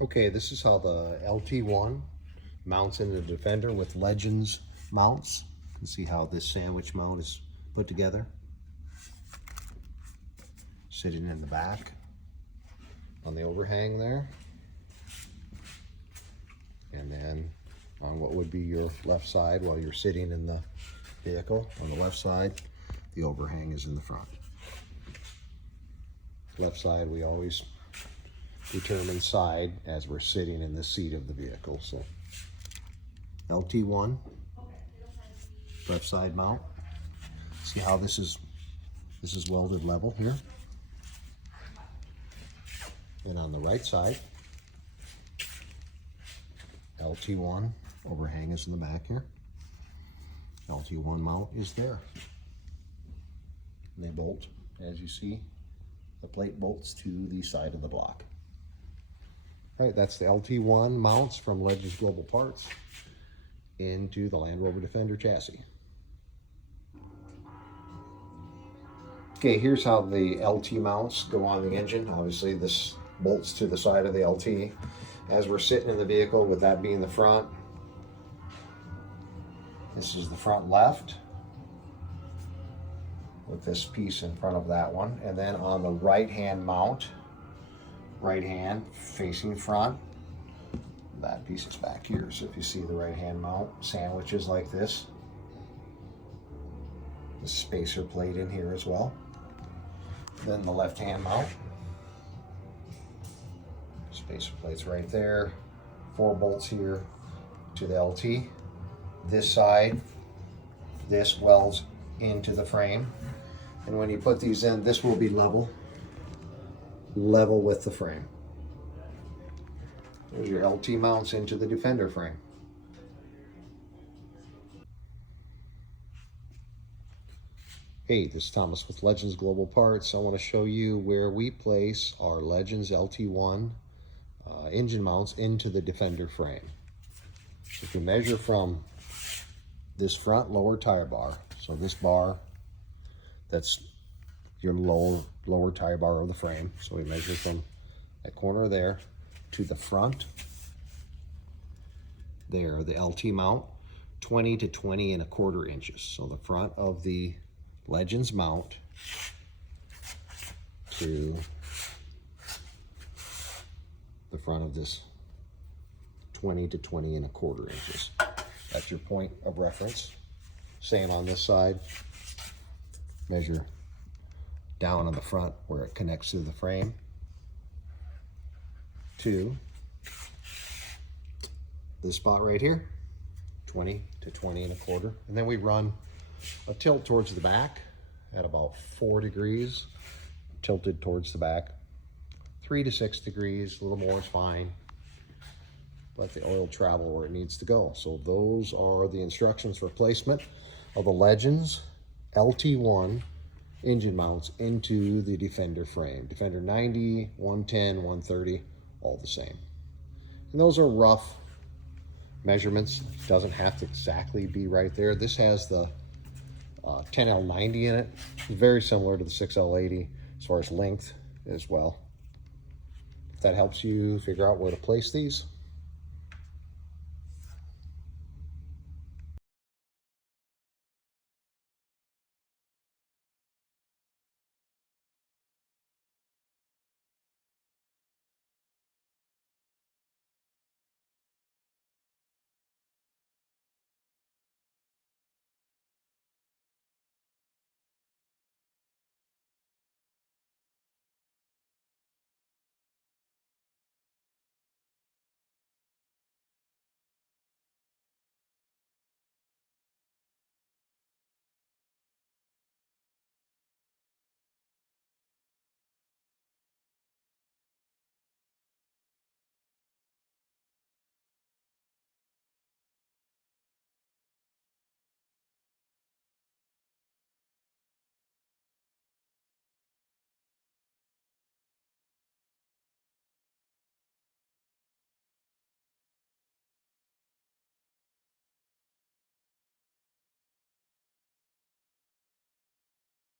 Okay, this is how the LT1 mounts into the Defender with Legends mounts. You can see how this sandwich mount is put together. Sitting in the back on the overhang there. And then on what would be your left side while you're sitting in the vehicle, on the left side, the overhang is in the front. Left side, we always determine side as we're sitting in the seat of the vehicle. So LT1, left side mount. See how this is welded level here. And on the right side, LT1 overhang is in the back here. LT1 mount is there. And they bolt, as you see, the plate bolts to the side of the block. All right, that's the LT1 mounts from Legends Global Parts into the Land Rover Defender chassis. Okay, here's how the LT mounts go on the engine. Obviously, this bolts to the side of the LT. As we're sitting in the vehicle, with that being the front, this is the front left, with this piece in front of that one. And then on the right hand mount, right hand facing front, that piece is back here. So if you see the right hand mount, sandwiches like this, the spacer plate in here as well. Then the left hand mount, spacer plates right there, 4 bolts here to the LT. This side, this welds into the frame. And when you put these in, this will be level with the frame. There's your LT mounts into the Defender frame. Hey, this is Thomas with Legends Global Parts. I want to show you where we place our Legends LT1 engine mounts into the Defender frame. If you measure from this front lower tire bar, so this bar, that's your lower tire bar of the frame. So we measure from that corner there to the front there, the LT mount, 20 to 20 and a quarter inches. So the front of the Legends mount to the front of this 20 to 20 and a quarter inches. That's your point of reference. Same on this side. Measure down on the front where it connects to the frame to this spot right here, 20 to 20 and a quarter. And then we run a tilt towards the back at about 4 degrees, tilted towards the back. 3 to 6 degrees, a little more is fine. Let the oil travel where it needs to go. So those are the instructions for placement of the Legends LT1 engine mounts into the Defender frame. Defender 90, 110, 130, all the same. And those are rough measurements. It doesn't have to exactly be right there. This has the 10L90 in it. It's very similar to the 6L80 as far as length as well. If that helps you figure out where to place these,